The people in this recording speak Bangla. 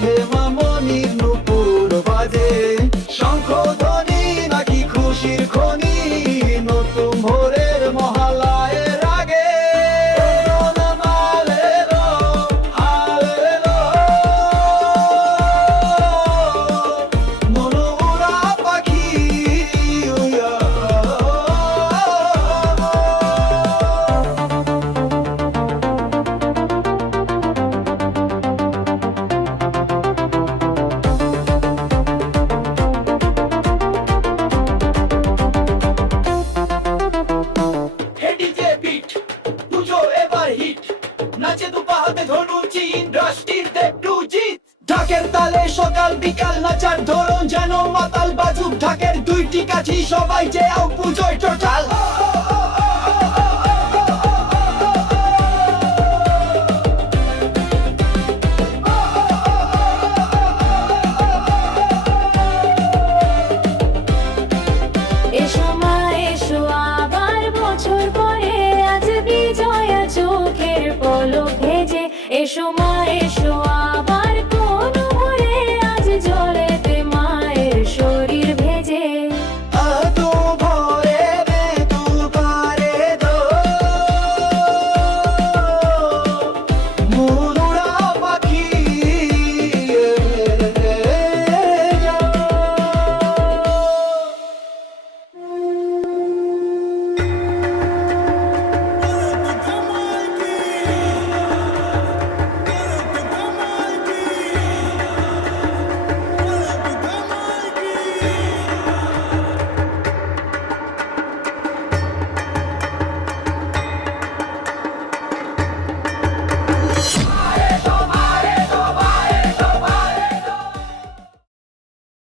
Hey, নাচে দুপাহাতে ধনু চিন, রাষ্ট্রীর দেব জিত। ঢাকের তালে সকাল, বিকাল নাচার ধরন যেন মাতাল বাজুক। ঢাকের দুইটি কাঠি সবাই যে পুজোয় টোটাল